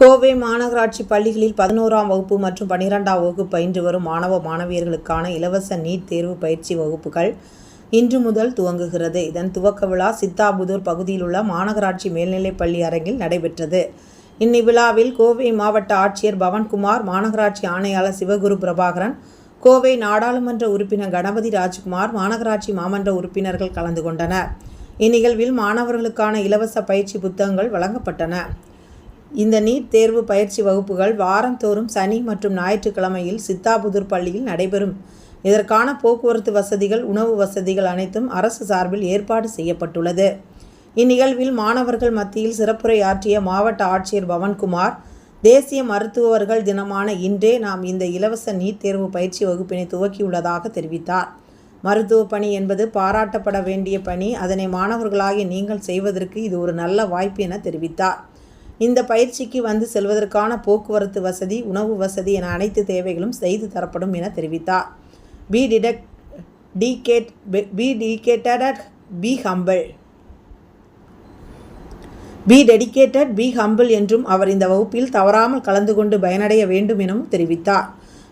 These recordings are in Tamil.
கோவை மாநகராட்சி பள்ளிகளில் பதினோராம் வகுப்பு மற்றும் பனிரெண்டாம் வகுப்பு பயின்று வரும் மாணவ மாணவியர்களுக்கான இலவச நீட் தேர்வு பயிற்சி வகுப்புகள் இன்று முதல் துவங்குகிறது. இதன் துவக்க விழா சித்தாபுதூர் பகுதியில் உள்ள மாநகராட்சி மேல்நிலைப் பள்ளி அரங்கில் நடைபெற்றது. இந்நிவிழாவில் கோவை மாவட்ட ஆட்சியர் பவன்குமார் மாநகராட்சி ஆணையாளர் சிவகுரு பிரபாகரன் கோவை நாடாளுமன்ற உறுப்பினர் கணபதி ராஜ்குமார் மாநகராட்சி மாமன்ற உறுப்பினர்கள் கலந்து கொண்டனர். இந்நிகழ்வில் மாணவர்களுக்கான இலவச பயிற்சி புத்தகங்கள் வழங்கப்பட்டன. இந்த நீட் தேர்வு பயிற்சி வகுப்புகள் வாரந்தோறும் சனி மற்றும் ஞாயிற்றுக்கிழமையில் சித்தாபுதூர் பள்ளியில் நடைபெறும். இதற்கான போக்குவரத்து வசதிகள் உணவு வசதிகள் அனைத்தும் அரசு சார்பில் ஏற்பாடு செய்யப்பட்டுள்ளது. இந்நிகழ்வில் மாணவர்கள் மத்தியில் சிறப்புரையாற்றிய மாவட்ட ஆட்சியர் பவன்குமார் தேசிய மருத்துவர்கள் தினமான இன்றே நாம் இந்த இலவச நீட் தேர்வு பயிற்சி வகுப்பினை துவக்கியுள்ளதாக தெரிவித்தார். மருத்துவ பணி என்பது பாராட்டப்பட வேண்டிய பணி. அதனை மாணவர்களாகிய நீங்கள் செய்வதற்கு இது ஒரு நல்ல வாய்ப்பு என தெரிவித்தார். இந்த பயிற்சிக்கு வந்து செல்வதற்கான போக்குவரத்து வசதி உணவு வசதி என அனைத்து தேவைகளும் செய்து தரப்படும் என தெரிவித்தார். பி டிடக் decade be dedicated be humble be dedicated be humble என்றும் அவர் இந்த வகுப்பில் தவறாமல் கலந்து கொண்டு பயனடைய வேண்டும் எனவும் தெரிவித்தார்.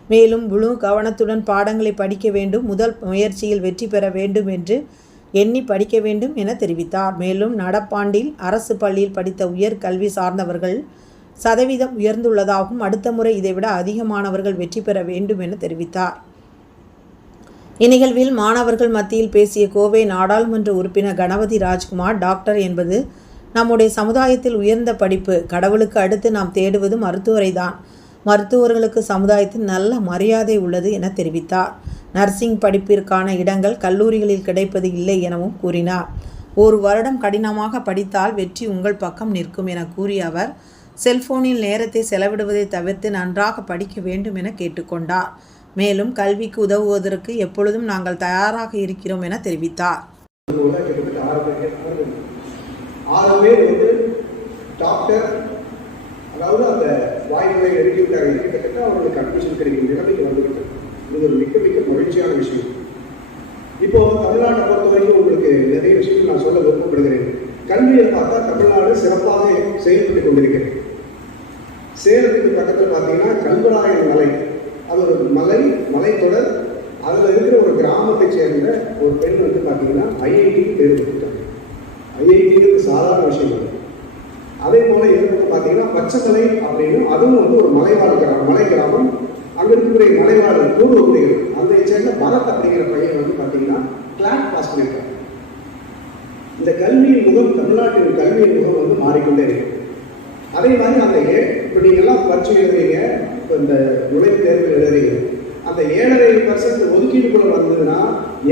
மேலும் முழு கவனத்துடன் பாடங்களை படிக்க வேண்டும். முதல் முயற்சியில் வெற்றி பெற வேண்டும் என்று எண்ணி படிக்க வேண்டும் என தெரிவித்தார். மேலும் நடப்பாண்டில் அரசு பள்ளியில் படித்த உயர் கல்வி சார்ந்தவர்கள் சதவீதம் உயர்ந்துள்ளதாகவும் அடுத்த முறை இதைவிட அதிகமானவர்கள் வெற்றி பெற வேண்டும் என தெரிவித்தார். இந்நிகழ்வில் மாணவர்கள் மத்தியில் பேசிய கோவை நாடாளுமன்ற உறுப்பினர் கணபதி ராஜ்குமார் டாக்டர் என்பது நம்முடைய சமுதாயத்தில் உயர்ந்த படிப்பு. கடவுளுக்கு அடுத்து நாம் தேடுவது மருத்துவரை தான் மருத்துவர்களுக்கு சமுதாயத்தில் நல்ல மரியாதை உள்ளது என தெரிவித்தார். நர்சிங் படிப்பிற்கான இடங்கள் கல்லூரிகளில் கிடைப்பது இல்லை எனவும் கூறினார். ஒரு வருடம் கடினமாக படித்தால் வெற்றி உங்கள் பக்கம் நிற்கும் என கூறிய அவர் செல்போனில் நேரத்தை செலவிடுவதை தவிர்த்து நன்றாக படிக்க வேண்டும் என கேட்டுக்கொண்டார். மேலும் கல்விக்கு உதவுவதற்கு எப்பொழுதும் நாங்கள் தயாராக இருக்கிறோம் என தெரிவித்தார். ஆறு பேர் வந்து டாக்டர் அதாவது அந்த வாய்ப்புகளை எடுத்துவிட்டாங்க கிட்டத்தட்ட அவர்களுக்கு அட்மிஷன் கிடைக்கும் நிலைமைக்கு வந்துவிட்டு இது ஒரு மிக்க மிக்க மகிழ்ச்சியான விஷயம். இப்போ தமிழ்நாட்டை பொறுத்த வரைக்கும் உங்களுக்கு நிறைய விஷயங்கள் நான் சொல்ல விருப்பப்படுகிறேன். கல்வியை பார்த்தா தமிழ்நாடு சிறப்பாக செயல்பட்டு கொண்டிருக்கிறது. சேலத்துக்கு பக்கத்தில் பார்த்தீங்கன்னா கல்வராயன் மலை. அது ஒரு மலை மலைத்தொடர். அதில் இருக்கிற ஒரு கிராமத்தை சேர்ந்த ஒரு பெண் வந்து பார்த்தீங்கன்னா ஐஐடி தேர்வு பெற்றுட்டாங்க. ஐஐடிங்கிறது சாதாரண விஷயம் இல்லை. அதே போல இருக்கிறது பார்த்தீங்கன்னா பச்சைமலை அப்படின்னு அதுவும் வந்து ஒரு மலைவாழ் கிராமம் மலை கிராமம் அங்கே இருக்கக்கூடிய மலைவாழ் பூர்வ குடிகள் அதை சேர்ந்த பரத் அப்படிங்கிற பையன் வந்து பார்த்தீங்கன்னா கிளாட் பாஸ் பண்ணியிருக்காங்க இந்த கல்வியின் முகம் தமிழ்நாட்டின் கல்வியின் முகம் வந்து மாறிக்கொண்டே இருக்கு அதே மாதிரி அந்த ஏ இப்போ நீங்கள்லாம் பரீட்சை எழுதுறீங்க இப்போ இந்த நுழைவுத் தேர்வு எழுதுறீங்க அந்த ஏழரை பர்சன்ட் ஒதுக்கீடுக்குள்ள வந்ததுன்னா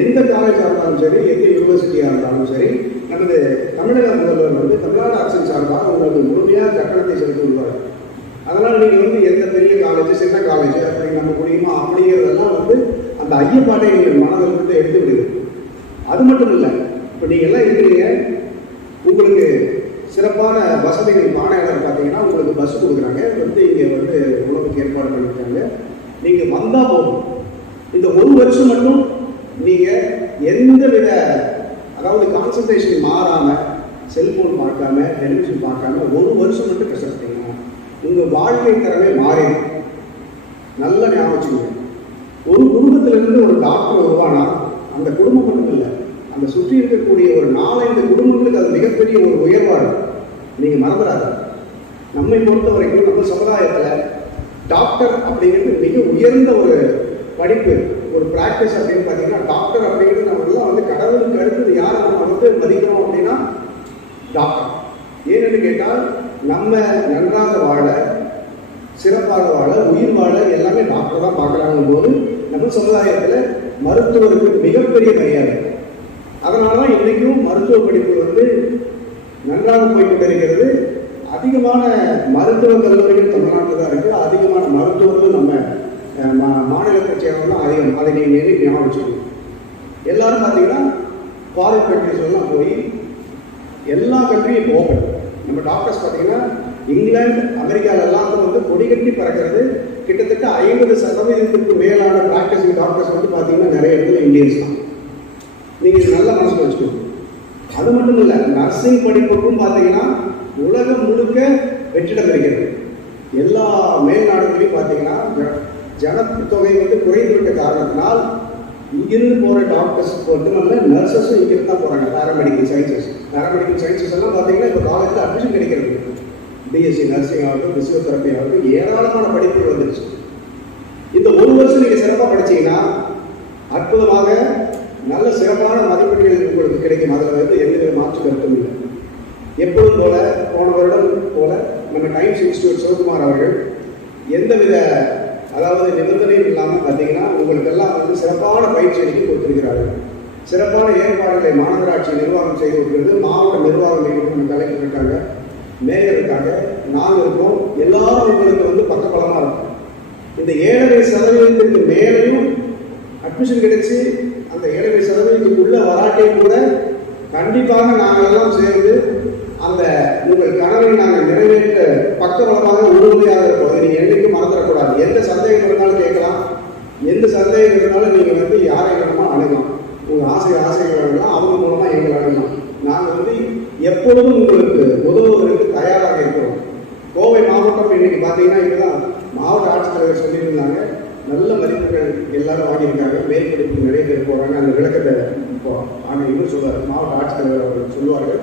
எந்த காலேஜாக இருந்தாலும் சரி எந்த யூனிவர்சிட்டியாக இருந்தாலும் சரி நமது தமிழக முதல்வர் வந்து தமிழ்நாடு அரசின் சார்பாக உங்களுக்கு முழுமையாக கட்டணத்தை செலுத்தி உள்ளார் அதனால் நீங்கள் வந்து எந்த பெரிய காலேஜ் சின்ன காலேஜ் அப்படி நம்ம முடியுமா அப்படிங்கிறதெல்லாம் வந்து அந்த ஐயப்பாட்டை நீங்கள் மனதில் இருந்து எடுத்து விடுது அது மட்டும் இல்லை இப்போ நீங்கள் எல்லாம் இருக்கிறீங்க உங்களுக்கு சிறப்பான வசதிகள் மாணவர்கள் பார்த்தீங்கன்னா உங்களுக்கு பஸ் கொடுக்குறாங்க. வந்து இங்கே வந்து உணவுக்கு ஏற்பாடு பண்ணிருக்காங்க நீங்கள் வந்தால் போகும் இந்த ஒரு வருஷம் மட்டும் நீங்கள் எந்த வித அதாவது கான்சன்ட்ரேஷன் மாறாமல் செல்ஃபோன் பார்க்காம டெலிவிஷன் பார்க்காம ஒரு வருஷம் மட்டும் கஷ்டப்பட்டீங்கன்னா உங்கள் வாழ்க்கை தரமே மாறிடும். நல்ல ஞாபகம் வச்சுக்கோங்க. ஒரு குடும்பத்திலிருந்து ஒரு டாக்டர் வருவானா? அந்த குடும்பம் மட்டும் இல்லை அந்த சுற்றி இருக்கக்கூடிய ஒரு நாலஞ்சு குடும்பங்களுக்கு அது மிகப்பெரிய ஒரு உயர்வாடு நீங்கள் மறந்துடாத. நம்மை பொறுத்த வரைக்கும் நம்ம சமுதாயத்தில் டாக்டர் அப்படிங்கிறது மிக உயர்ந்த ஒரு படிப்பு ஒரு ப்ராக்டிஸ் அப்படின்னு பார்த்தீங்கன்னா டாக்டர் அப்படிங்கிறது நம்ம கடவுளுக்கு அடுத்தது யாரை நம்ம வந்து மதிக்கிறோம் அப்படின்னா டாக்டர். ஏன்னு கேட்டால் நம்ம நன்றாக வாழ சிறப்பாக வாழ உயிர் வாழ எல்லாமே டாக்டர் தான் பார்க்குறாங்க போது நம்ம சமுதாயத்தில் மருத்துவருக்கு மிகப்பெரிய மரியாதை. அதனால தான் இன்றைக்கும் மருத்துவ படிப்பு வந்து நன்றாக போய் கொண்டிருக்கிறது அதிகமான மருத்துவ கல்லூரிகள் தமிழ்நாட்டில் தான் இருக்குது அதிகமான மருத்துவர்கள் நம்ம மா- மாநிலத்தை சேர்ந்தவங்க அதிகம். அதை நீங்கள் எண்ணி ஞாபகம் வச்சுக்கணும். எல்லாரும் பார்த்தீங்கன்னா ஃபாரின் கண்ட்ரிஸ் எல்லாம் போய் எல்லா கண்ட்ரியும் ஓப்பன் நம்ம டாக்டர்ஸ் பார்த்தீங்கன்னா இங்கிலாந்து அமெரிக்காலலாம் வந்து கொடி கட்டி பறக்கிறது கிட்டத்தட்ட ஐம்பது சதவீதத்துக்கு மேலான ப்ராக்டிஸிங் டாக்டர்ஸ் வந்து பார்த்தீங்கன்னா நிறைய இடத்துல இந்தியன்ஸ் தான். நீங்கள் நல்ல நல்லா மனசில் வச்சுக்கணும் அது மட்டும் இல்லை நர்சிங் படிப்புக்கும் பார்த்தீங்கன்னா உலகம் முழுக்க வெற்றிடம் இருக்கிறது எல்லா மேல் நாடுகளையும் பார்த்தீங்கன்னா ஜனத்தொகை வந்து குறைந்துவிட்ட காரணத்தினால் இங்கிருந்து போகிற டாக்டர்ஸ் நம்ம நர்சஸும் இங்கிருந்து தான் போகிறாங்க பேராமெடிக்கல் சயின்சஸ் பேராமெடிக்கல் சயின்சஸ் எல்லாம் பார்த்தீங்கன்னா இப்போ காலேஜில் அட்மிஷன் கிடைக்கிறது பிஎஸ்சி நர்சிங் ஆகட்டும் பிசியோதெரப்பி ஆகட்டும் ஏராளமான படிப்புகள் வந்துருச்சு. இந்த ஒரு வருஷம் நீங்கள் சிறப்பாக படிச்சீங்கன்னா அற்புதமாக நல்ல சிறப்பான மதிப்பீடுகள் உங்களுக்கு கிடைக்கும். அதில் வந்து எந்தவித மாற்று கருத்தும் இல்லை. எப்பொழுதும் போல போன வருடம் போல நம்ம டைம்ஸ் இன்ஸ்டியூட் சிவகுமார் அவர்கள் எந்தவித அதாவது நிபந்தனையும் இல்லாமல் பார்த்தீங்கன்னா உங்களுக்கெல்லாம் வந்து சிறப்பான பயிற்சி அளித்து கொடுத்திருக்கிறார்கள். சிறப்பான ஏற்பாடுகளை மாநகராட்சி நிர்வாகம் செய்து கொடுக்கிறது. மாவட்ட நிர்வாகம் நம்ம கலெக்டர் இருக்காங்க மேயர் இருக்காங்க. நாங்கள் இருக்கோம். எல்லாரும் உங்களுக்கு வந்து பக்கபலமாக இருக்கும். இந்த ஏழரை சதவீதத்துக்கு மேலேயும் அட்மிஷன் கிடைச்சி அந்த ஏழரை சதவீதத்துக்குள்ள வராட்டையும் கூட கண்டிப்பாக நாங்கள் எல்லாம் சேர்ந்து அந்த உங்கள் கனவை நாங்கள் நிறைவேற்ற பக்கபலமாக உறுதியாக இருப்போம் இதை நீங்கள் என்னைக்கும் மறந்துடக்கூடாது எந்த சந்தேகம் இருந்தாலும் கேட்கலாம் எந்த சந்தேகம் இருந்தாலும் நீங்கள் வந்து யாரை வேணுமோ அணுகலாம் உங்கள் ஆசை ஆசைகள் அணுகலாம் அவங்க மூலமாக எங்களை அணுகலாம் நாங்கள் வந்து எப்பொழுதும் உங்களுக்கு உதவுவதற்கு தயாராக இருக்கிறோம் கோவை மாவட்டம் இன்னைக்கு பார்த்தீங்கன்னா இதுதான் மாவட்ட ஆட்சித்தலைவர் சொல்லியிருந்தாங்க நல்ல மதிப்புகள் எல்லாரும் வாங்கியிருக்காங்க நிறைய பேர் போகிறாங்க அந்த விளக்கத்தை ஆனால் இன்னும் சொல்லுவார் மாவட்ட ஆட்சித்தலைவர் அவர்கள் சொல்லுவார்கள்.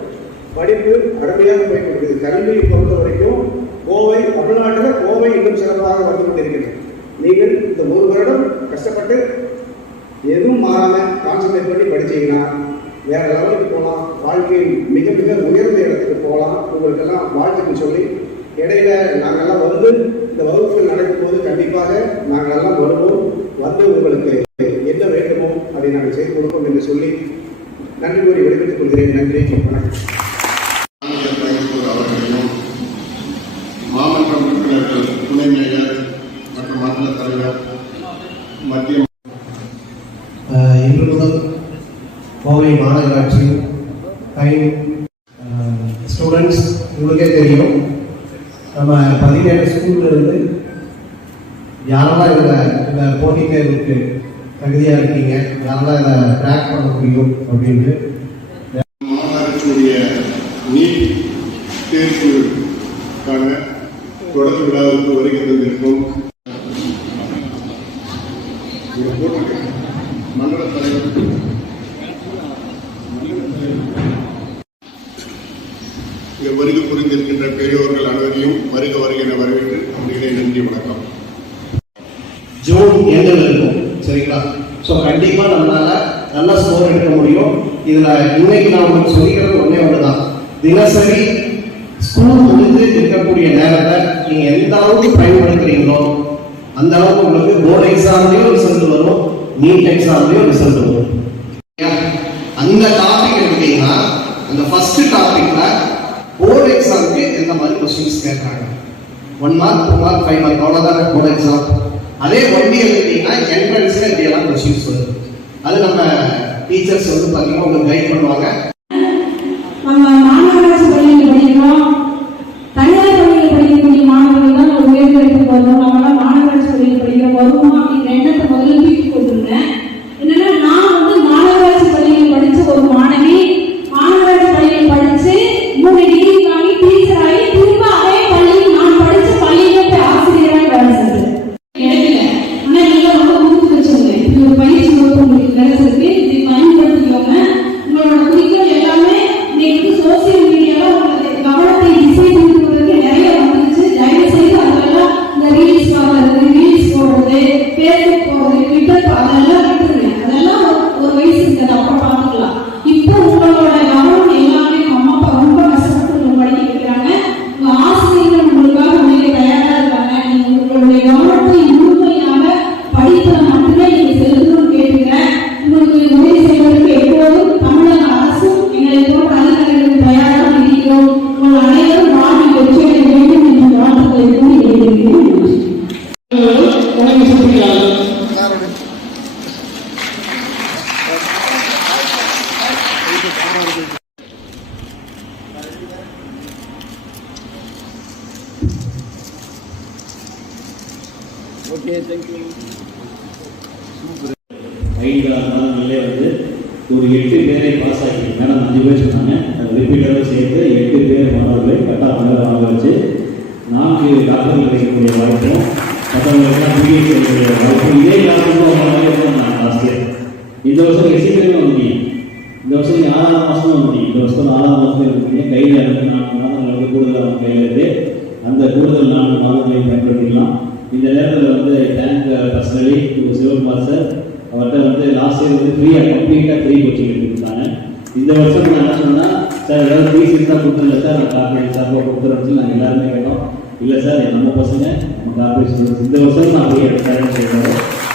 படிப்பு அருமையாக போய் கொடுக்குது கல்வியை பொறுத்த வரைக்கும் கோவை தமிழ்நாட்டில் கோவை இன்னும் சிறப்பாக வந்து கொண்டிருக்கிறது. நீங்கள் இந்த ஒரு வருடம் கஷ்டப்பட்டு எதுவும் மாறாமல் கான்சன்ட்ரேட் பண்ணி படிச்சீங்கன்னா வேற லெவலுக்கு போகலாம். வாழ்க்கையில் மிக மிக உயர்ந்த இடத்துக்கு போகலாம். உங்களுக்கெல்லாம் வாழ்த்துக்கு சொல்லி இடையில நாங்கெல்லாம் வந்து இந்த வகுப்புகள் நடக்கும்போது கண்டிப்பாக நாங்களெல்லாம் வருவோம். வந்து உங்களுக்கு என்ன வேண்டுமோ அதை நாங்கள் செய்து கொடுப்போம் என்று சொல்லி நன்றி கூறி விடைபெற்றுக் கொள்கிறேன். நன்றி. வணக்கம். மாவட்ட உறுப்பினர்கள் துணை மேயர் மற்றும் மண்டல தலைவர் மத்திய இன்று முதல் கோவை மாநகராட்சி டைம் ஸ்டூடெண்ட்ஸ் உங்களுக்கே தெரியும். நம்ம பதினேழு ஸ்கூல்ல இருந்து யாரெல்லாம் இதில் இந்த போட்டி தேர்வுக்கு தகுதியாக இருக்கீங்க? யாரெல்லாம் இதை ட்ராக் பண்ண முடியும் அப்படின்ட்டு மாநகராட்சியுடைய நீட் தேர்வுக்கான தொடக்க விழாவுக்கு வருகின்றது இருக்கும் மண்டல தலைவர் ஸோ கண்டிப்பாக நம்மளால் நல்ல ஸ்கோர் எடுக்க முடியும். இதில் இன்னைக்கு நான் உங்களுக்கு சொல்லிக்கிறது ஒன்றே ஒன்று தான் தினசரி ஸ்கூல் முடிந்து இருக்கக்கூடிய நேரத்தை நீங்கள் எந்த அளவுக்கு பயன்படுத்துறீங்களோ அந்த அளவுக்கு உங்களுக்கு போர்டு எக்ஸாம்லேயும் ரிசல்ட் வரும் நீட் எக்ஸாம்லேயும் ரிசல்ட் வரும். சரியா? அந்த டாபிக் எடுத்தீங்கன்னா அந்த ஃபர்ஸ்ட் டாபிக்ல போர்டு எக்ஸாமுக்கு எந்த மாதிரி கொஸ்டின்ஸ் கேட்குறாங்க? One mark two mark five mark அவ்வளோதான் போர்டு எக்ஸாம் அதே ஒன் டி எழுதிட்டீங்கன்னா இப்படி எல்லாம் கொஸ்டின்ஸ் வருது அது நம்ம டீச்சர்ஸ் வந்து பார்த்தீங்கன்னா உங்களுக்கு கைட் பண்ணுவாங்க. அஞ்சு பேர் சொன்னாங்க. அது ரிப்பீட்டராக சேர்த்து எட்டு பேர் மாணவர்களை கட்டாக வாங்க வச்சு நான்கு டாக்டர்கள் கிடைக்கக்கூடிய வாய்ப்பும் மற்றவங்களுக்கெல்லாம் பிடிஎஸ் கிடைக்கக்கூடிய வாய்ப்பும். இதே டாக்டர் நான் லாஸ்ட் இயர் இந்த வருஷம் எசிபியும் வந்து இந்த வருஷம் ஆறாம் மாதம் வந்து இந்த வருஷம் ஆறாம் மாசம் இருக்கீங்க கையில் இருந்து நான்கு மாதங்களுக்கு கூடுதல் அவங்க கையில் இருந்து அந்த கூடுதல் நான்கு மாதங்களையும் பயன்படுத்திக்கலாம். இந்த நேரத்தில் வந்து டேங்க் பர்சனலி சிவகுமார் சார் அவர்கிட்ட வந்து லாஸ்ட் இயர் வந்து ஃப்ரீயாக கம்ப்ளீட்டாக ஃப்ரீ கோச்சிங் கொடுத்தாங்க இந்த வருஷம் நான் என்ன சொன்னேன் சார் ஏதாவது ஃபீஸ் இருந்தால் கொடுத்துருங்க சார் நான் கார்பரேட் சார்பாக கொடுத்துறேன்னு நாங்கள் எல்லாருமே கேட்டோம். இல்லை சார் நம்ம பசங்க நம்ம கார்பரேட் இந்த வருஷம் நான் போய் எடுத்தாருன்னு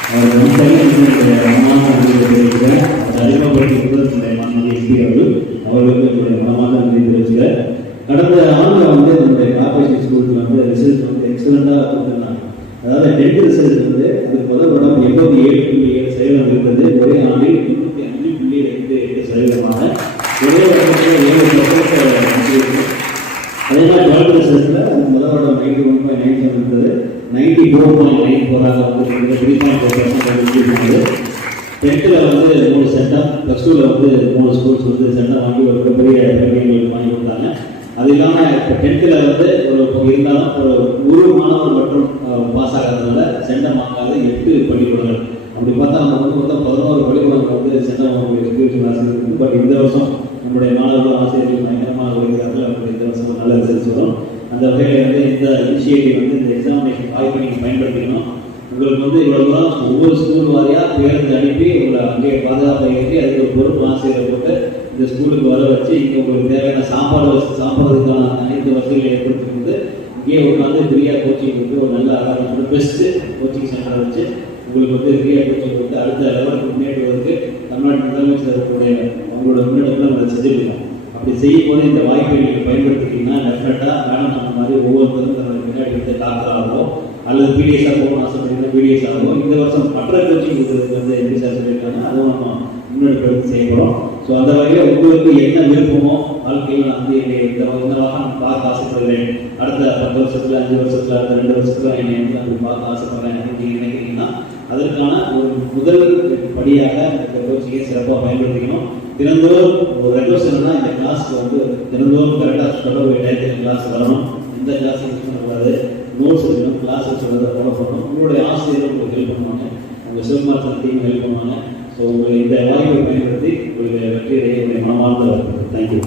அவர் ரொம்ப அறிமுகப்படுத்தி கொடுத்தது மாநில எஸ்பி அவர்கள். அவர்களுக்கு என்னுடைய மனமான நன்றி தெரிவிச்சுக்கிறேன். டென்த்தில் வந்து மூணு சென்டம் ப்ளஸ் டூவில் வந்து மூணு ஸ்கூல்ஸ் வந்து சென்டம் வாங்கி ஒரு பெரிய பள்ளிகளுக்கு வாங்கி கொடுத்தாங்க. அது இல்லாமல் இப்போ டென்த்தில் வந்து ஒரு இருந்தாலும் ஒரு ஒரு மாணவர் மற்றும் பாஸ் ஆகிறதுனால சென்டம் வாங்காத எட்டு பள்ளிக்கூடங்கள். அப்படி பார்த்தா நம்ம வந்து மொத்தம் பதினோரு பள்ளிக்கூடங்கள் வந்து சென்டம் வாங்கக்கூடிய எஜுகேஷன் ஆசிரியர் இருக்குது பட் இந்த வருஷம் நம்முடைய மாணவர்கள் ஆசிரியர்கள் பயங்கரமாக உழைக்கிறார்கள் அப்படி இந்த வருஷம் நல்ல ரிசல்ட்ஸ் வரும். அந்த வகையில் வந்து இந்த இனிஷியேட்டிவ் வந்து இந்த எக்ஸாமினேஷன் ஆய்வு நீங்கள் பயன்படுத்திக்கணும். உங்களுக்கு வந்து இவ்வளவுலாம் ஒவ்வொரு ஸ்கூல் வாரியாக பேருந்து அனுப்பி உங்களை அங்கே பாதுகாப்பை ஏற்றி அதுக்கு ஒரு பொறுப்பு ஆசிரியரை போட்டு இந்த ஸ்கூலுக்கு வர வச்சு இங்கே உங்களுக்கு தேவையான சாப்பாடு வசதி சாப்பிட்றதுக்கான அனைத்து வசதிகளை ஏற்படுத்தி கொடுத்து இங்கேயே உட்காந்து ஃப்ரீயாக கோச்சிங் கொடுத்து ஒரு நல்ல அழகான பெஸ்ட்டு கோச்சிங் சென்டர் வச்சு உங்களுக்கு வந்து ஃப்ரீயாக கோச்சிங் கொடுத்து அடுத்த லெவலுக்கு முன்னேற்றுவதற்கு தமிழ்நாட்டு முதலமைச்சருடைய அவங்களோட முன்னேற்றத்தில் நம்ம செஞ்சுருக்கோம். அப்படி செய்யும் போது இந்த வாய்ப்பை நீங்கள் பயன்படுத்திக்கிட்டீங்கன்னா டெஃபினட்டாக மேடம் சொன்ன மாதிரி ஒவ்வொருத்தரும் தன்னுடைய முன்னாடி வந்து டாக்டர் அல்லது பிடிஎஸ்ஆர் போகணும் ஆசைப்படுறீங்கன்னா பிடிஎஸ் ஆகும் இந்த வருஷம் மற்ற கோச்சிங் கொடுக்குறதுக்கு வந்து எப்படி சார் சொல்லியிருக்காங்க அதுவும் நம்ம முன்னெடுப்பு எடுத்து செய்ய போகிறோம் ஸோ அந்த வகையில் உங்களுக்கு என்ன விருப்பமோ வாழ்க்கையில் நான் வந்து என்னை இந்த இந்த வாரம் நான் பார்க்க ஆசைப்படுறேன் அடுத்த பத்து வருஷத்துல அஞ்சு வருஷத்துல அடுத்த ரெண்டு வருஷத்துல என்னை வந்து அப்படி பார்க்க ஆசைப்படுறேன் அப்படின்னு நினைக்கிறீங்கன்னா அதற்கான ஒரு முதல் படியாக இந்த கோச்சிங்கை சிறப்பாக பயன்படுத்திக்கணும். தினந்தோறும் ஒரு ரெக்வஸ்ட்னா இந்த கிளாஸ்க்கு வந்து தினந்தோறும் கரெக்டாக சொல்ல டயத்தில் கிளாஸ் வரணும். இந்த கிளாஸ் யூஸ் பண்ணக்கூடாது. நோட்ஸ் இருக்கணும் கிளாஸ் சொல்கிறத ஃபாலோ பண்ணணும். உங்களுடைய ஆசிரியர் உங்களுக்கு ஹெல்ப் பண்ணுவாங்க. உங்கள் சிவகுமார் டீம் ஹெல்ப் பண்ணுவாங்க. ஸோ உங்களை இந்த வாய்ப்பை பயன்படுத்தி உங்களுடைய வெற்றியடைய என்னுடைய மனமார்ந்த